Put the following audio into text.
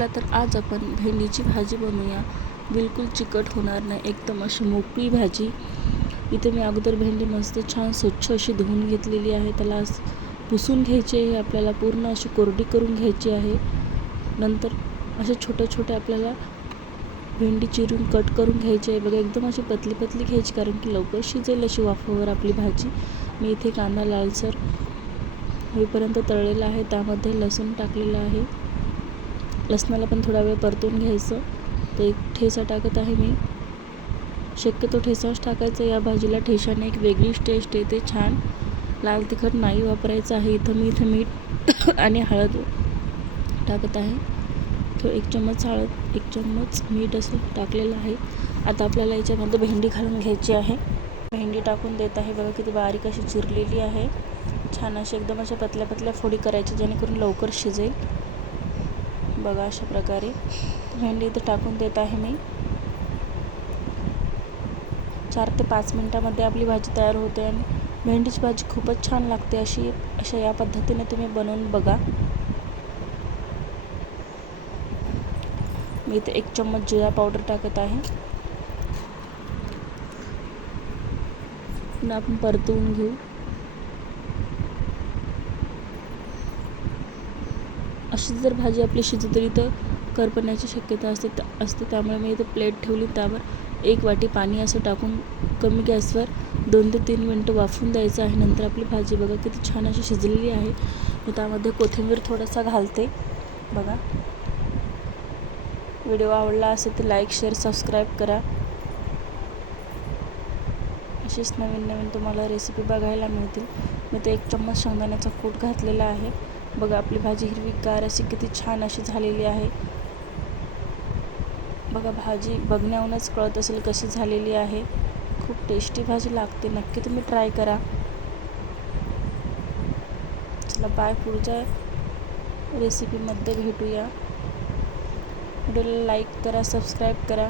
चला तर आज आपण भेंडीची भाजी बनवूया. बिलकुल चिकट होणार नाही, एकदम अशी मोकळी भाजी. इथे मी अगोदर भेंडी मस्त छान स्वच्छ अशी धुवून घेतलेली आहे. त्याला पुसून घ्यायची आहे, आपल्याला पूर्ण अशी कोरडी करून घ्यायची आहे. नंतर असे छोटे छोटे आपल्याला भेंडी चिरून कट करून घ्यायची आहे. बघा एकदम अशी पतली पतली घ्यायची, कारण की लवकर शिजेल अशी वाफेवर आपली भाजी. मी इथे कांदा लालसर होईपर्यंत तळलेला आहे, त्यामध्ये लसूण टाकलेला आहे. लसणाला पण थोडा वेळ परतून घ्यायचं. तर एक ठेचा टाकत आहे मी. शक्यतो ठेचाच टाकायचा या भाजीला, ठेच्याने एक वेगळीच टेस्ट येते छान. लाल तिखट नाही वापरायचं आहे. इथं मीठ आणि हळद टाकत आहे. तो 1 चम्मच हळद, 1 चम्मच मीठ असं टाकलेलं आहे. आता आपल्याला याच्यामध्ये भेंडी घालून घ्यायची आहे. भेंडी टाकून देत आहे. बघा किती बारीक अशी चिरलेली आहे. छान अशी एकदम अशा पतल्या पतल्या फोडी करायची, जेणेकरून लवकर शिजेल. बघा अशा प्रकारे भेंडी इथं टाकून देत आहे मी. 4 ते 5 मिनटामध्ये आपली भाजी तयार होते आणि भेंडीची भाजी खूपच छान लागते. अशा या पद्धतीने तुम्ही बनवून बघा. मी इथे 1 चम्मच जिरा पावडर टाकत आहे. पुन्हा आपण परतवून घेऊ. अशी जर भाजी आपली शिजली तर करपण्याची शक्यता असते. त्यामुळे मी इथे प्लेट ठेवली, त्यावर 1 वाटी पाणी असं टाकून कमी गॅसवर 2 ते 3 मिनटं वाफवून द्यायचं आहे. नंतर आपली भाजी बघा किती छान अशी शिजलेली आहे. मी त्यामध्ये कोथिंबीर थोडासा घालते. बघा, व्हिडिओ आवडला असेल तर लाईक, शेअर, सबस्क्राईब करा. अशीच नवीन नवीन तुम्हाला रेसिपी बघायला मिळतील. मी ते 1 चम्मच शेंगदाण्याचा कूट घातलेला आहे. बघा आपली भाजी हिरवीगार अशी किती छान अशी झालेली आहे. बघा भाजी बघण्याहूनच कळत असेल कशी झालेली आहे. खूप टेस्टी भाजी लागते, नक्की तुम्ही ट्राय करा. चला बाय, पुढच्या रेसिपीमध्ये भेटूया. व्हिडिओला लाईक करा, सबस्क्राईब करा.